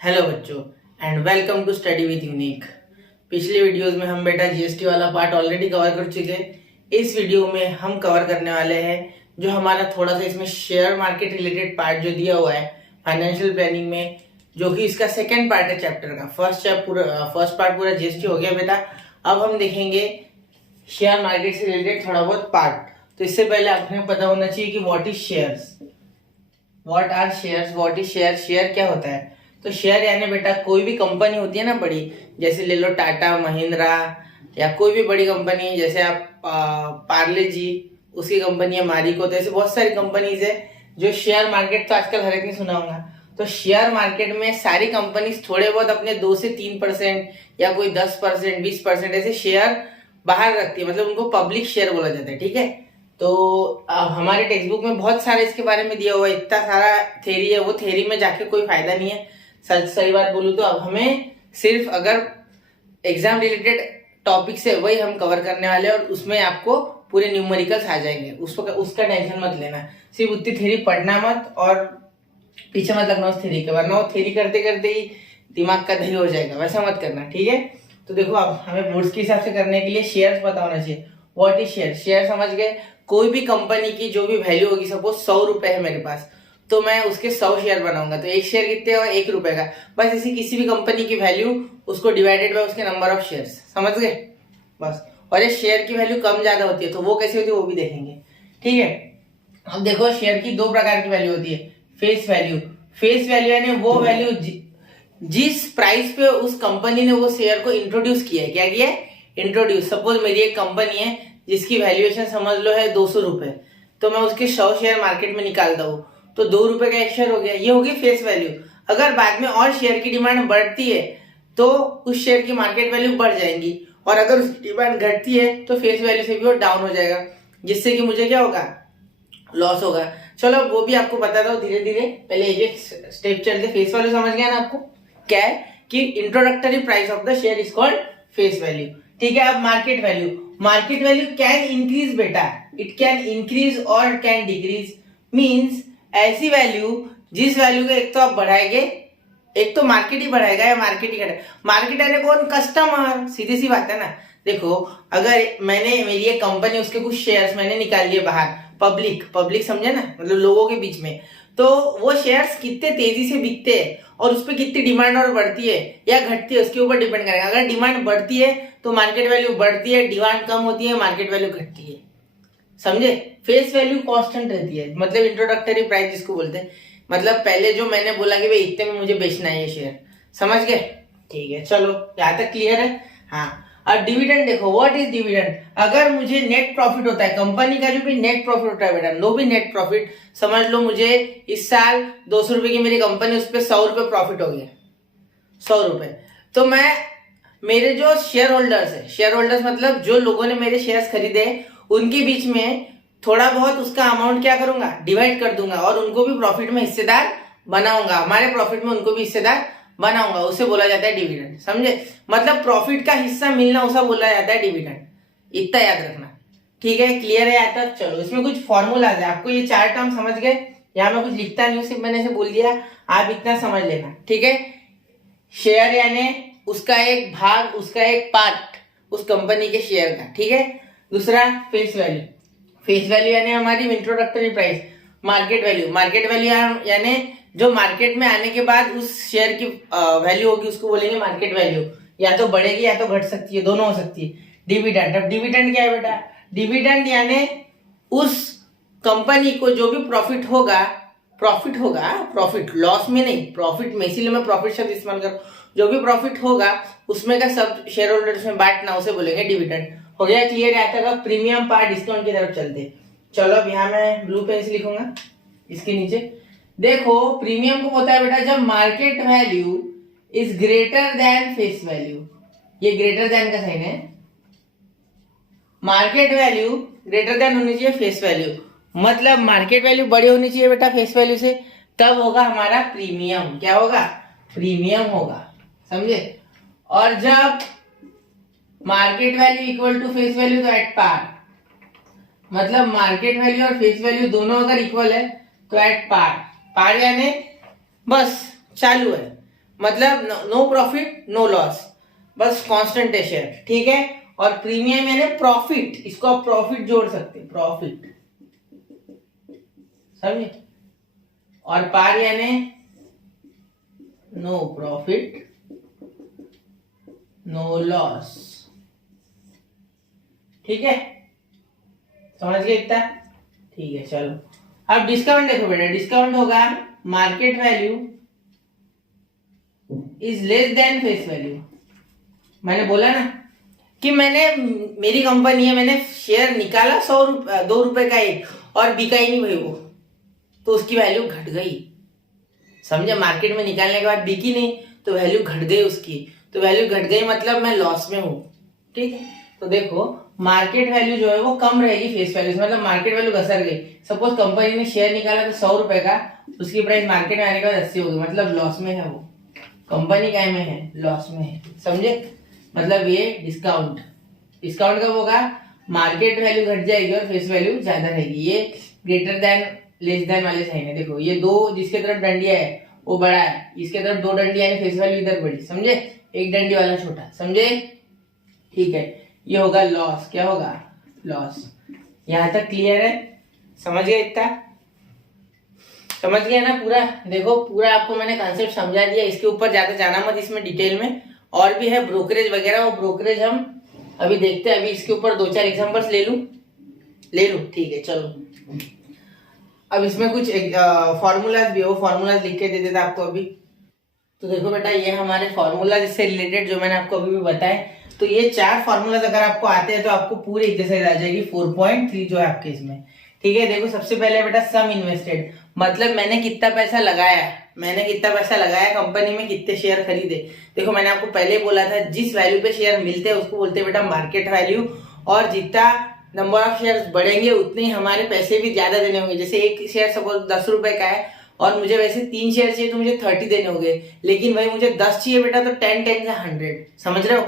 Hello बच्चों and welcome to study with Unique. पिछले videos में हम बेटा जीएसटी वाला पार्ट ऑलरेडी कवर कर चुके हैं। इस वीडियो में हम कवर करने वाले हैं जो हमारा थोड़ा सा इसमें शेयर मार्केट रिलेटेड पार्ट जो दिया हुआ है फाइनेंशियल प्लानिंग में, जो कि इसका सेकंड पार्ट है चैप्टर का। फर्स्ट पार्ट पूरा जीएसटी हो गया बेटा। अब हम देखेंगे शेयर मार्केट से रिलेटेड थोड़ा बहुत पार्ट। तो इससे पहले आपने पता होना चाहिए कि what is shares, what are shares, what is share, share क्या होता है। तो शेयर यानी बेटा कोई भी कंपनी होती है ना बड़ी, जैसे ले लो टाटा महिंद्रा, या कोई भी बड़ी कंपनी है जैसे आप पार्ले जी, उसकी कंपनी है मारिको। तो ऐसे बहुत सारी कंपनीज है जो शेयर मार्केट तो आजकल हर एक ने सुना होगा। तो शेयर मार्केट में सारी कंपनीज थोड़े बहुत अपने 2 से 3% या कोई 10% 20% ऐसे शेयर बाहर रखती है, मतलब उनको पब्लिक शेयर बोला जाता है। ठीक है, तो हमारे टेक्स्ट बुक में बहुत सारे इसके बारे में दिया हुआ है, इतना सारा थ्योरी है, वो थ्योरी में जाके कोई फायदा नहीं है। सही बात बोलूं तो अब हमें सिर्फ अगर एग्जाम रिलेटेड टॉपिक से वही हम कवर करने वाले हैं, और उसमें आपको पूरे न्यूमेरिकल्स आ जाएंगे। उसका टेंशन मत लेना, सिर्फ उतनी थ्योरी पढ़ना मत और पीछे मत लगना उस थ्योरी के, वरना वो थ्योरी करते करते ही दिमाग का दही हो जाएगा, वैसा मत करना। ठीक है, तो देखो अब हमें बोर्ड्स के हिसाब से करने के लिए शेयर्स पता होना चाहिए। व्हाट इज शेयर, शेयर समझ गए। कोई भी कंपनी की जो भी वैल्यू होगी, सपोज 100 रुपए है मेरे पास, तो मैं उसके 100 शेयर बनाऊंगा। तो एक शेयर कितने होगा, 1 रुपए का। बस ऐसी किसी भी कंपनी की वैल्यू उसको डिवाइडेड बाय उसके नंबर ऑफ शेयर्स, समझ गए बस। और ये शेयर की वैल्यू कम ज्यादा होती है तो वो कैसे होती है वो भी देखेंगे। ठीक है, अब देखो शेयर की 2 प्रकार की वैल्यू होती है। फेस वैल्यू, फेस वैल्यू यानी वो वैल्यू जिस प्राइस पे उस कंपनी ने वो शेयर को इंट्रोड्यूस किया है। क्या किया है, इंट्रोड्यूस। सपोज मेरी एक कंपनी है जिसकी वैल्यूएशन समझ लो है 200 रुपए, तो मैं उसके 100 शेयर मार्केट में निकालता हूँ तो 2 रुपए का एक शेयर हो गया, ये होगी फेस वैल्यू। अगर बाद में और शेयर की डिमांड बढ़ती है तो उस शेयर की मार्केट वैल्यू बढ़ जाएगी, और अगर उसकी डिमांड घटती है तो फेस वैल्यू से भी वो डाउन हो जाएगा, जिससे कि मुझे क्या होगा, लॉस होगा। चलो वो भी आपको बताता हूँ धीरे धीरे, पहले एक स्टेप चलते। फेस वैल्यू समझ गया ना आपको, क्या है कि introductory price of the share is called face value. ठीक है, अब market value, market value can increase बेटा, इट कैन इंक्रीज और कैन डिक्रीज। मींस ऐसी वैल्यू जिस वैल्यू को एक तो आप बढ़ाएंगे, एक तो मार्केट ही बढ़ाएगा या मार्केट ही घटाएगा। मार्केट यानी कौन, कस्टमर, सीधी सी बात है ना। देखो अगर मैंने मेरी एक कंपनी, उसके कुछ शेयर्स मैंने निकाल लिए बाहर, पब्लिक समझे ना, मतलब लोगों के बीच में, तो वो शेयर्स कितने तेजी से बिकते हैं और उस पर कितनी डिमांड और बढ़ती है या घटती है उसके ऊपर डिपेंड करेगा। अगर डिमांड बढ़ती है तो मार्केट वैल्यू बढ़ती है, डिमांड कम होती है मार्केट वैल्यू घटती है, समझे। फेस वैल्यू कांस्टेंट रहती है, मतलब इंट्रोडक्टरी प्राइस जिसको बोलते हैं, मतलब पहले जो मैंने बोला कि भाई इतने में मुझे बेचना है ये शेयर, समझ गए। ठीक है, चलो यहाँ तक क्लियर है। हाँ, और डिविडेंड देखो, व्हाट इज डिविडेंड। अगर मुझे नेट प्रॉफिट होता है, कंपनी का जो भी नेट प्रॉफिट होता है बेटा, नो भी नेट प्रॉफिट, समझ लो मुझे इस साल 200 रुपए की मेरी कंपनी, उस पर 100 रुपए प्रॉफिट हो गया, 100 रुपए, तो मैं मेरे जो शेयर होल्डर्स है, शेयर होल्डर्स मतलब जो लोगों ने मेरे शेयर्स खरीदे, उनके बीच में थोड़ा बहुत उसका अमाउंट क्या करूंगा, डिवाइड कर दूंगा, और उनको भी प्रॉफिट में हिस्सेदार बनाऊंगा, हमारे प्रॉफिट में उनको भी हिस्सेदार बनाऊंगा, उसे बोला जाता है डिविडेंड, समझे। मतलब प्रॉफिट का हिस्सा मिलना उसे बोला जाता है डिविडेंड, इतना याद रखना। ठीक है, क्लियर है यहाँ तक। चलो इसमें कुछ फॉर्मूलाज है, आपको ये 4 टर्म समझ गए, यहाँ मैं कुछ लिखता नहीं हूँ, सिर्फ मैंने ऐसे बोल दिया, आप इतना समझ लेना। ठीक है, शेयर यानी उसका एक भाग, उसका एक पार्ट उस कंपनी के शेयर का। ठीक है, दूसरा फेस वैल्यू, फेस वैल्यू यानी हमारी introductory price. Market value, market value यानी जो मार्केट में आने के बाद उस शेयर की वैल्यू होगी उसको बोलेंगे मार्केट वैल्यू, या तो बढ़ेगी या तो घट सकती है, दोनों हो सकती है। डिविडेंड, अब डिविडेंड क्या है बेटा, डिविडेंड यानी उस कंपनी को जो भी प्रॉफिट होगा, प्रॉफिट लॉस में नहीं, प्रॉफिट में, इसीलिए मैं प्रॉफिट शब्द इस्तेमाल कर, जो भी प्रॉफिट होगा उसमें का सब शेयर होल्डर्स में बांटना, उसे बोलेंगे डिविडेंड। हो गया क्लियर, आता था प्रीमियम पार्ट डिस्काउंट की तरफ चलते। चलो अब यहाँ मैं ब्लू पेन से लिखूंगा इसके नीचे। देखो प्रीमियम को होता है बेटा जब market value is greater than face value, ये ग्रेटर देन का साइन है, मार्केट वैल्यू ग्रेटर देन होनी चाहिए फेस वैल्यू, मतलब मार्केट वैल्यू बड़ी होनी चाहिए बेटा फेस वैल्यू से, तब होगा हमारा प्रीमियम। क्या होगा, प्रीमियम होगा, समझे। और जब market value equal to face value तो एट पार, मतलब मार्केट वैल्यू और फेस वैल्यू दोनों अगर इक्वल है तो एट पार, पार यानी बस चालू है, मतलब नो प्रॉफिट नो लॉस, बस कांस्टेंट है शेयर, ठीक है। और प्रीमियम यानी प्रॉफिट, इसको आप प्रॉफिट जोड़ सकते हैं, प्रॉफिट, समझे। और पार यानी नो प्रॉफिट नो लॉस, ठीक है, समझ गए इतना, ठीक है। चलो अब डिस्काउंट देखो बेटा, डिस्काउंट होगा market value is less then face value. मैंने बोला ना कि मेरी कंपनी है, मैंने शेयर निकाला 2 रुपए का एक, और बिका ही नहीं भाई वो, तो उसकी वैल्यू घट गई, समझे। मार्केट में निकालने के बाद बिकी नहीं तो वैल्यू घट गई उसकी, तो वैल्यू घट गई मतलब मैं लॉस में हूं, ठीक है। तो देखो मार्केट वैल्यू जो है वो कम रहेगी फेस वैल्यू से, मतलब मार्केट वैल्यू घसर गई। सपोज कंपनी ने शेयर निकाला तो 100 रुपए का, उसकी प्राइस मार्केट में आने के बाद 80 हो गई, मतलब लॉस में है वो, कंपनी काय में है, लॉस में है, समझे। मतलब ये डिस्काउंट, डिस्काउंट कब होगा, मार्केट वैल्यू घट जाएगी और फेस वैल्यू ज्यादा रहेगी। ये ग्रेटर देन लेस देन वाले साइन है, देखो ये दो जिसके तरफ डंडिया है वो बड़ा है, इसके तरफ 2 डंडिया है, फेस वैल्यू इधर बड़ी, समझे, एक डंडी वाला छोटा, समझे, ठीक है। ये होगा लॉस, क्या होगा, लॉस। यहां तक क्लियर है, समझ गए इतना, समझ गया ना पूरा। देखो पूरा आपको मैंने कॉन्सेप्ट समझा दिया, इसके ऊपर ज्यादा जाना मत इसमें डिटेल में। और भी है ब्रोकरेज वगैरह, वो ब्रोकरेज हम अभी देखते हैं, अभी इसके ऊपर 2-4 एग्जांपल्स ले लूं, ठीक है। चलो अब इसमें कुछ फॉर्मूलाज भी है, वो फॉर्मूलाज लिख के दे देता आपको अभी। तो देखो बेटा ये हमारे फॉर्मूलाज से रिलेटेड जो मैंने आपको अभी भी बताए, तो ये 4 फॉर्मूलाज अगर आपको आते हैं तो आपको पूरी एक्सरसाइज आ जाएगी 4.3 जो है आपके इसमें, ठीक है। देखो सबसे पहले बेटा सम इन्वेस्टेड, मतलब मैंने कितना पैसा लगाया, कंपनी में कितने शेयर खरीदे। देखो मैंने आपको पहले बोला था जिस वैल्यू पे शेयर मिलते हैं उसको बोलते हैं बेटा मार्केट वैल्यू, और जितना नंबर ऑफ शेयर बढ़ेंगे उतने ही हमारे पैसे भी ज्यादा देने होंगे। जैसे एक शेयर सपोज 10 रुपए का है और मुझे वैसे 3 शेयर चाहिए तो मुझे 30 देने होंगे, लेकिन भाई मुझे 10 चाहिए बेटा तो 10 से 100, समझ रहे हो,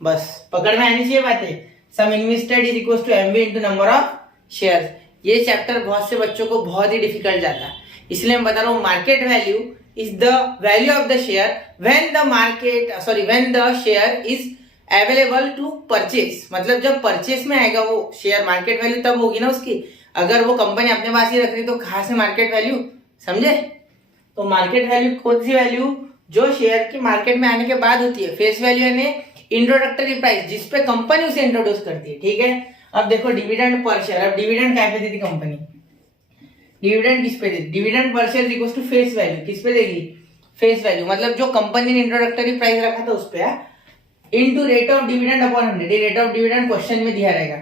बस पकड़ में आनी चाहिए बातें। Sum invested is equal to MV into number of shares. ये चैप्टर बहुत से बच्चों को बहुत ही डिफिकल्ट जाता है, इसलिए मैं बता रहा हूँ market value is the value of the share when the share is available to purchase, मतलब जब परचेस में आएगा वो शेयर, मार्केट वैल्यू तब होगी ना उसकी। अगर वो कंपनी अपने पास ही रख रही तो कहां से मार्केट वैल्यू, समझे। तो मार्केट वैल्यू कौन सी वैल्यू, जो शेयर की मार्केट में आने के बाद होती है। फेस वैल्यू यानी इंट्रोडक्टरी प्राइस, जिसपे कंपनी उसे इंट्रोड्यूस करती है, ठीक है। अब देखो डिविडेंड पर शेयर, अब डिविडेंड क्या पे देती कंपनी, डिविडेंड किस पे देती, dividend per share equals to face value, किस पे देगी, फेस वैल्यू, मतलब जो कंपनी ने इंट्रोडक्टरी प्राइस रखा था उस पे, into rate of dividend upon 100। ये रेट ऑफ डिविडेंड क्वेश्चन में दिया रहेगा,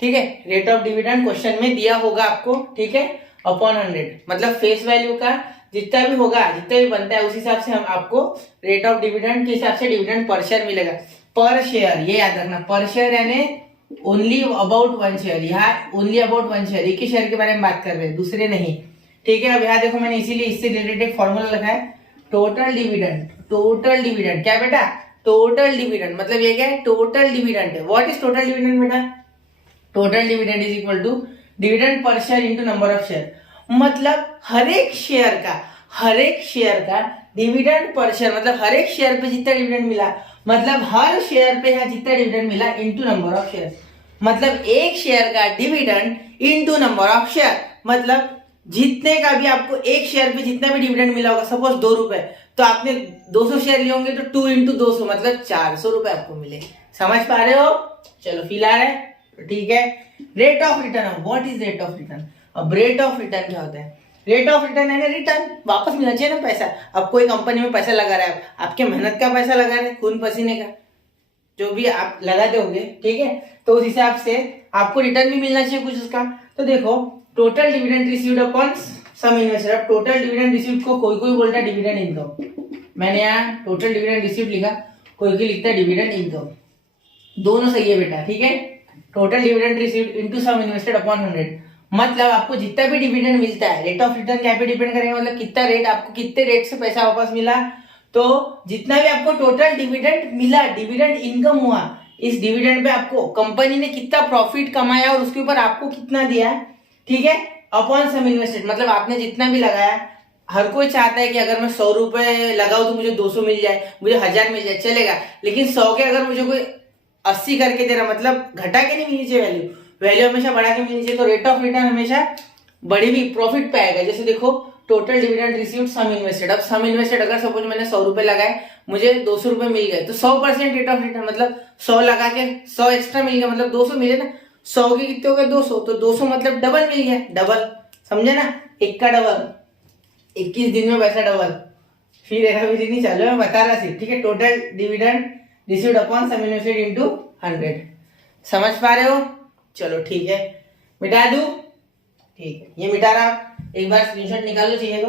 ठीक है, रेट ऑफ डिविडेंड क्वेश्चन में दिया होगा आपको, ठीक है, अपॉन 100, मतलब फेस वैल्यू का जितना भी होगा, जितना भी बनता है उस हिसाब से हम आपको रेट ऑफ डिविडेंड के हिसाब से डिविडेंड पर शेयर मिलेगा। पर शेयर ये याद रखना, पर शेयर यानी ओनली अबाउट 1 शेयर, यहाँ ओनली अबाउट 1 शेयर, एक ही शेयर के बारे में बात कर रहे हैं, दूसरे नहीं, ठीक है। अब यहाँ देखो मैंने इसीलिए इससे रिलेटेड फॉर्मूला लिखा है, टोटल डिविडेंड क्या बेटा, टोटल डिविडेंड, मतलब ये क्या है, टोटल डिविडेंड है। व्हाट इज टोटल डिविडेंड बेटा, total dividend is equal to dividend per share into number of share, मतलब हर एक शेयर का डिविडेंड पर शेयर, मतलब हर एक शेयर पे जितना डिविडेंड मिला, मतलब हर शेयर पे यहाँ जितना डिविडेंड मिला इनटू नंबर ऑफ शेयर, मतलब एक शेयर का dividend into number of share, मतलब जितने का भी आपको एक शेयर पे जितना भी डिविडेंड मिला होगा, सपोज 2 रुपए, तो आपने 200 शेयर लिए होंगे तो 2 इंटू 200 मतलब 400 रुपए आपको मिले, समझ पा रहे हो। चलो फिलहाल है, ठीक है। Rate of return, what is rate of return, अब रेट ऑफ रिटर्न क्या होता है, रेट ऑफ रिटर्न है ना, रिटर्न वापस मिलना चाहिए ना पैसा। अब कोई कंपनी में पैसा लगा रहा है, आपके मेहनत का पैसा लगा रहे हैं, खून पसीने का जो भी आप लगाते होंगे, ठीक है, तो उस हिसाब से आपको रिटर्न भी मिलना चाहिए कुछ उसका। तो देखो total dividend received upon sum invested, अब टोटल डिविडेंड रिसीव्ड को कोई बोलता है डिविडेंड इनकम, मैंने यहाँ टोटल डिविडेंड रिसीव्ड लिखा, कोई लिखता है डिविडेंड इनकम, दोनों सही है बेटा, ठीक है। Total dividend received into some invested upon 100, मतलब आपको जितना भी डिविडेंड मिलता है, रेट ऑफ रिटर्न क्या पे डिपेंड करेगा, मतलब कितना रेट, आपको कितने रेट से पैसा वापस मिला, तो जितना भी आपको टोटल डिविडेंड मिला, डिविडेंड इनकम हुआ, इस डिविडेंड पे आपको कंपनी ने कितना प्रॉफिट कमाया और उसके ऊपर आपको कितना दिया, ठीक है, अपॉन सम इन्वेस्टेड, मतलब आपने जितना भी लगाया हर कोई चाहता है कि अगर मैं 100 रुपए लगाऊं तो मुझे 200 मिल जाए, मुझे 1000 मिल जाए, चलेगा। लेकिन 100 के अगर मुझे कोई 80 करके दे रहा, मतलब घटा के नहीं मिलनी चाहिए वैल्यू, वैल्यू हमेशा बढ़ा के मिलनी चाहिए। तो रेट ऑफ रिटर्न हमेशा बड़ी भी प्रॉफिट पे आएगा। जैसे देखो टोटल डिविडेंड रिसीव्ड सम इन्वेस्टेड, अब सम इन्वेस्टेड अगर सपोज मैंने 100 रुपए लगाए, मुझे 200 रुपए मिल गए, तो 100% रेट ऑफ रिटर्न, मतलब 100 लगा के 100 एक्स्ट्रा मिल गया, मतलब 200 मिले ना। 100 के कितने हो गए 200, तो 200 मतलब डबल मिल गया, डबल, समझे ना, एक का डबल, 21 दिन में पैसा डबल। फिर एरा भी नहीं चालू है, मैं बता रहा सी, ठीक है। Total dividend received upon sum invested into 100, समझ पा रहे हो? चलो ठीक है, मिटा दूं? ठीक है, ये मिटा रहा, एक बार स्क्रीनशॉट निकाल लो चाहिए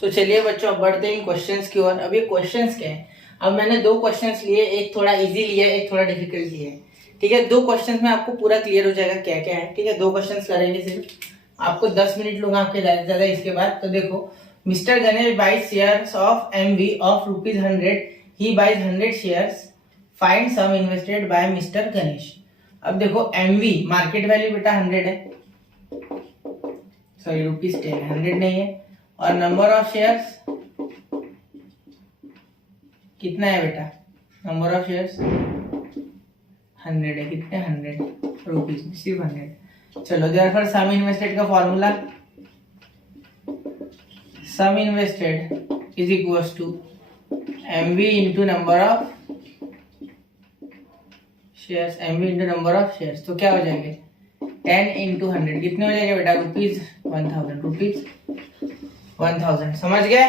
तो चलिए बच्चों अब बढ़ते हैं क्वेश्चंस की ओर। अब ये क्वेश्चंस क्या है, अब मैंने दो क्वेश्चंस लिए, एक थोड़ा इजी लिया, एक थोड़ा डिफिकल्ट लिया है, ठीक है। दो क्वेश्चंस में आपको पूरा क्लियर हो जाएगा क्या क्या है, ठीक है। दो क्वेश्चंस करेंगे सिर्फ, आपको 10 मिनट लूंगा आपके ज्यादा इसके बाद। तो देखो, mister Ganesh buys shares of MV of ₹100, he buys 100 shares, find sum invested by mister Ganesh. अब देखो एमवी मार्केट वैल्यू बेटा 100 है, सॉरी ₹10 है, 100 नहीं है। और नंबर ऑफ शेयर्स कितना है बेटा, नंबर ऑफ शेयर्स 100 है, कितने 100 रुपीज, सिर्फ 100। चलो देयरफॉर सम इन्वेस्टेड का formula, sum invested is equals to MV into number of shares, MV into number of shares, तो क्या हो जाएंगे 10 इंटू 100, कितने हो जाएंगे बेटा ₹1000, ₹1000, समझ गए?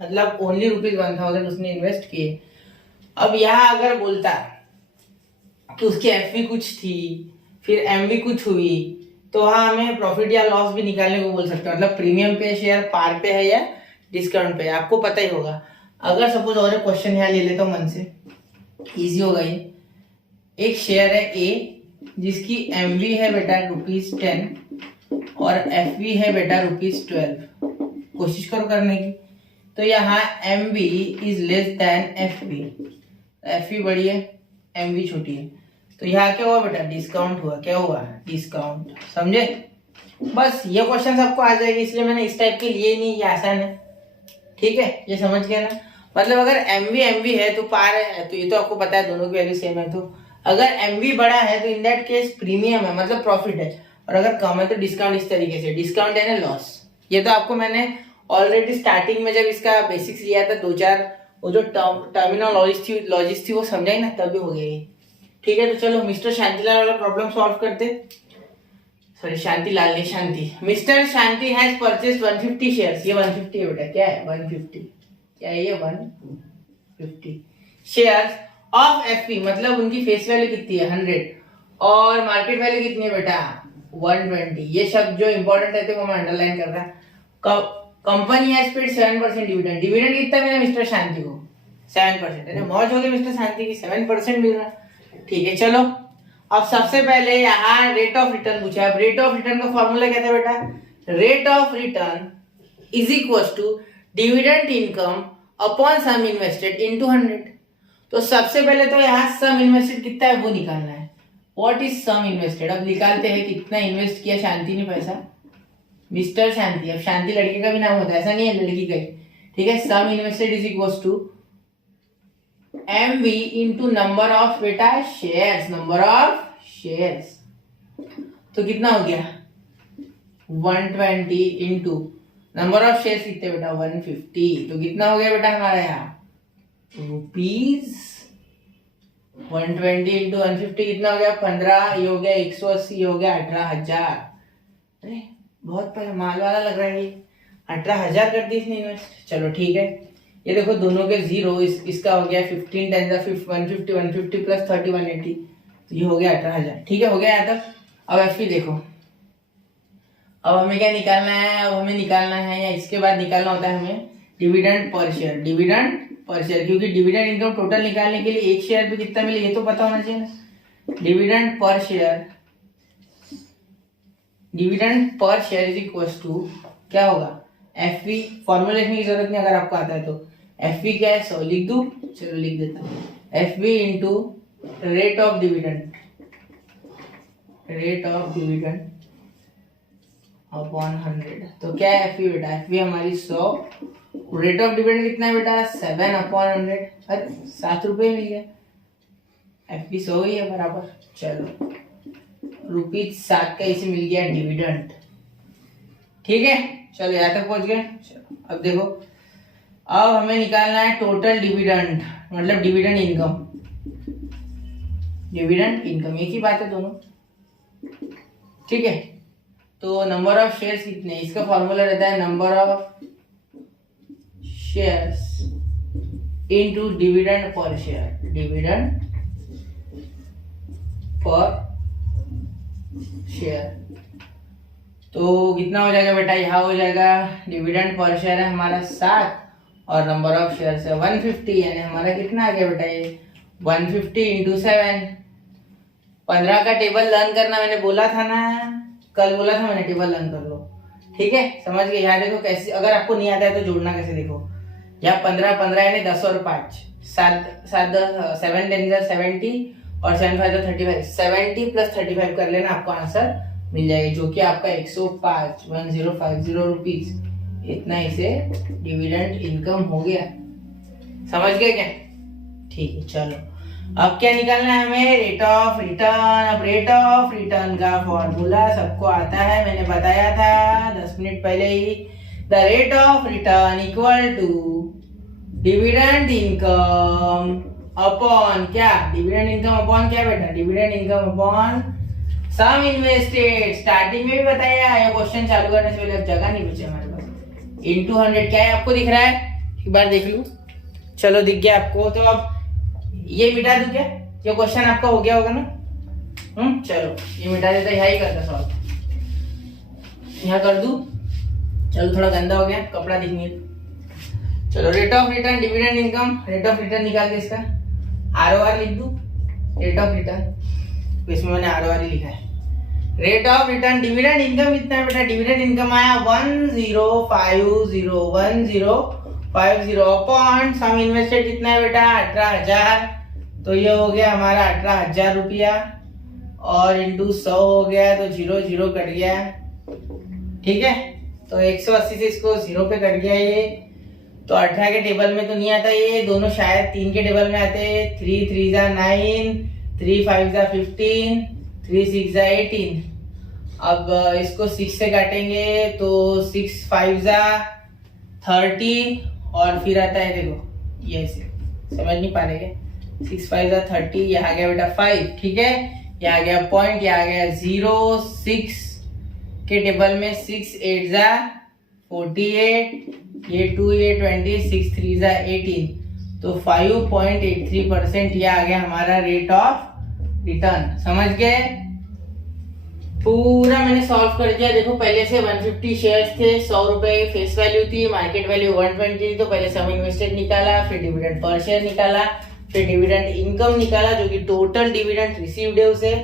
मतलब ओनली ₹1000 उसने इन्वेस्ट किए। अब यहाँ अगर बोलता कि उसकी एफवी कुछ थी, फिर एमवी कुछ हुई, तो वहां हमें प्रॉफिट या लॉस भी निकालने को बोल सकते हैं, मतलब प्रीमियम पे शेयर पार पे है या डिस्काउंट पे, आपको पता ही होगा। अगर सपोज और एक क्वेश्चन यहाँ ले लेता हूँ मन से, इजी होगा ये। एक शेयर है ए जिसकी एमवी है बेटा ₹10 और एफवी है बेटा ₹12, कोशिश करो करने की। तो यहाँ MV is less than FV, FV बड़ी है एमवी छोटी है, तो यहाँ क्या हुआ बेटा डिस्काउंट हुआ, क्या हुआ डिस्काउंट, समझे? बस ये क्वेश्चन आपको आ जाएगा, इसलिए मैंने इस टाइप के लिए नहीं, ये आसान है, ठीक है, ये समझ गया ना। मतलब अगर एमवी एमवी है तो पार है, तो ये तो आपको पता है दोनों की वैल्यू सेम है, तो अगर एमवी बड़ा है तो इन दैट केस प्रीमियम है, मतलब प्रॉफिट है, और अगर कम है तो डिस्काउंट, इस तरीके से डिस्काउंट है ना लॉस। ये तो आपको मैंने ऑलरेडी स्टार्टिंग में जब इसका बेसिक्स लिया था, दो चार वो जो टर्मिनोलॉजीज थी वो समझाई ना, तभी हो गया ये, ठीक है। तो चलो मिस्टर शांतिलाल वाला प्रॉब्लम सॉल्व करते, सॉरी शांतिलाल नहीं, Shanti. Mister Shanti has purchased 150 shares, ये 150 है बेटा, क्या है 150, क्या है ये 150 शेयर्स ऑफ एफपी, मतलब उनकी फेस वैल्यू कितनी है 100 और मार्केट वैल्यू कितनी है बेटा 120। ये शब्द जो इंपॉर्टेंट है तो मैं अंडरलाइन कर रहा। Company has paid 7% dividend, dividend कितना मिला मिस्टर शांति को 7%, अरे मौज हो गई मिस्टर शांति की, 7% मिल रहा, ठीक है। चलो अब सबसे पहले यहाँ रेट ऑफ रिटर्न पूछा है। अब रेट ऑफ रिटर्न का फॉर्मूला क्या था बेटा, rate of return is equal to dividend income upon sum invested into 100। तो सबसे पहले तो यहाँ सम इन्वेस्टेड कितना है वो निकालना है, व्हाट इज सम इन्वेस्टेड। अब निकालते हैं कितना इन्वेस्ट किया शांति ने पैसा, मिस्टर शांति, अब शांति लड़के का भी नाम होता है, ऐसा नहीं है लड़की का ही, ठीक है। Sum invested is equal to MV into number of बेटा शेयर्स, नंबर ऑफ शेयर्स, तो कितना हो गया 120 इंटू नंबर ऑफ शेयर्स कितने बेटा 150, तो कितना हो गया बेटा हमारा यहाँ ₹120 इंटू 150 कितना हो गया 15, ये हो गया 180, ये हो गया 18,000। अरे बहुत माल वाला लग रहा है ये, 18,000 कर दी इसने इन्वेस्ट। चलो ठीक है, ये देखो दोनों के जीरो, इसका हो गया 15 10 150 150 प्लस 30 180, तो ये हो गया 18,000, ठीक है, हो गया यहाँ तक। अब एफपी देखो, अब हमें क्या निकालना है, अब हमें निकालना है या इसके बाद निकालना होता है हमें dividend per share, dividend per share, क्योंकि डिविडेंड इनकम टोटल निकालने के लिए एक शेयर पे कितना मिले ये तो पता होना चाहिए ना। Dividend per share, dividend per share is equal to क्या होगा एफवी, फॉर्मूला लिखने की जरूरत नहीं अगर आपको आता है तो। एफवी क्या है 100, लिख दूं, चलो लिख देता हूँ, FV into rate of dividend, rate of dividend upon 100। तो क्या है एफ बेटा, एफ हमारी 100। रेट ऑफ डिविडेंड कितना है बेटा 7 अपॉन 100। अरे 7 रुपये मिल गया, एफ 100 ही है बराबर। चलो ₹7 का इसे मिल गया डिविडेंड। ठीक है, चलो यहाँ तक पहुंच गए। चलो अब देखो, अब हमें निकालना है टोटल डिविडेंड, मतलब डिविडेंड इनकम। डिविडेंड इनकम एक ही बात है दोनों। ठीक है, तो नंबर ऑफ शेयर्स कितने, इसका फॉर्मूला रहता है number of shares into dividend per share. Dividend per share तो कितना हो जाएगा बेटा, यहाँ हो जाएगा डिविडेंड पर शेयर है हमारा 7 और नंबर ऑफ शेयर है 150, यानी हमारा कितना आ गया बेटा ये 150 इंटू 7। 15 का टेबल लर्न करना मैंने बोला था ना, कल बोला था मैंने, टेबल लर्न कर लो। ठीक है, समझ गए। यहाँ देखो कैसे, अगर आपको नहीं आता है तो जोड़ना कैसे देखो। यहाँ 15 यानी 10 और 5, 7 70 और 7 5 35। 70 प्लस 35 कर लेना, आपको आंसर मिल जाएगा, जो कि आपका 105 रुपीज। इतना इसे डिविडेंड इनकम हो गया। समझ गए क्या? ठीक है, चलो अब क्या निकालना है हमें, रेट ऑफ रिटर्न। अब रेट ऑफ रिटर्न का फॉर्मूला सबको आता है, मैंने बताया था 10 मिनट पहले ही। The rate of return equal to dividend income upon क्या, डिविडेंड इनकम अपॉन क्या बेटा, dividend income upon sum invested. Starting में भी बताया, ये क्वेश्चन चालू करने से पहले अब जगह नहीं बची हमारे पास। इनटू 100 क्या है आपको दिख रहा है, एक बार देख लूं। चलो दिख गया आपको, तो अब ये मिटा दूं क्या, ये क्वेश्चन आपका हो गया होगा ना। चलो ये मिटा देता, यहाँ ही करता सॉल्व, यहाँ कर दूं। चलो थोड़ा गंदा हो गया, कपड़ा दिखने। चलो rate of return dividend income, rate of return निकाल के इसका ROR लिख दूं, रेट ऑफ रिटर्न। तो इसमें मैंने ROR ही लिखा है। Rate of return dividend income कितना है बेटा, डिविडेंड इनकम आया 1050 अपॉन सम इन्वेस्टेड कितना है बेटा 18,000। तो ये हो गया हमारा 18,000 रुपया और इंटू 100 हो गया, तो 0 कट गया। ठीक है, तो 180 से इसको 0 पे कट गया ये। तो 18 के टेबल में तो नहीं आता ये, दोनों शायद 3 के टेबल में आते हैं। 3 3 जा 9, 3 5 जा 15, 3 6 जा 18। अब इसको 6 से काटेंगे तो 6 5 जा 30 और फिर आता है देखो ये ऐसे, समझ नहीं पा रहे, 6 5 जा 30, यहाँ आ गया बेटा 5। ठीक है, यहाँ आ गया पॉइंट, यहाँ आ गया 0। 6 के टेबल में 6 8 जा 48, ये 2 ये 20, 6 3 जा 18। तो 5.83% ये आ गया हमारा रेट ऑफ रिटर्न। समझ गए? पूरा मैंने सॉल्व कर दिया। देखो पहले से 150 शेयर्स थे, 100 रुपए फेस वैल्यू थी, मार्केट वैल्यू 120 थी। तो पहले सम इन्वेस्टेड निकाला, फिर डिविडेंड पर शेयर निकाला, फिर डिविडेंड इनकम निकाला, जो कि टोटल डिविडेंड रिसीव्ड है उसे,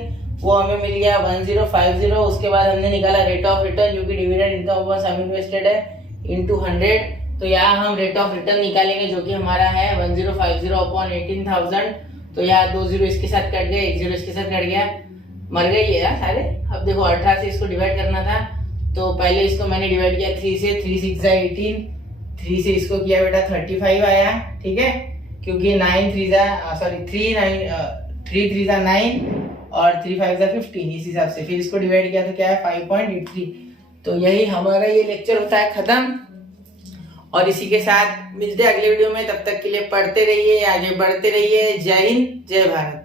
वो हमें मिल गया 1050। उसके बाद हमने निकाला रेट ऑफ रिटर्न, जो कि dividend income upon sum invested है, इनटू 100। तो यहाँ हम रेट ऑफ रिटर्न निकालेंगे, जो कि हमारा है 1050 अपॉन 18,000। तो यहाँ 2 0 इसके साथ कट गए, 1 0 इसके साथ कट गया, मर गई है यार सारे। अब देखो 18 से इसको डिवाइड करना था, तो पहले इसको मैंने डिवाइड किया 3 से, 3 6 जा 18, 3 से इसको किया बेटा 35 आया। ठीक है, क्योंकि 3 3 जा 9 और 3 5 जा 15, इस हिसाब से फिर इसको डिवाइड किया तो क्या है 5.83। तो यही हमारा ये लेक्चर होता है खत्म। और इसी के साथ मिलते हैं अगले वीडियो में, तब तक के लिए पढ़ते रहिए, आगे बढ़ते रहिए। जय हिंद, जय भारत।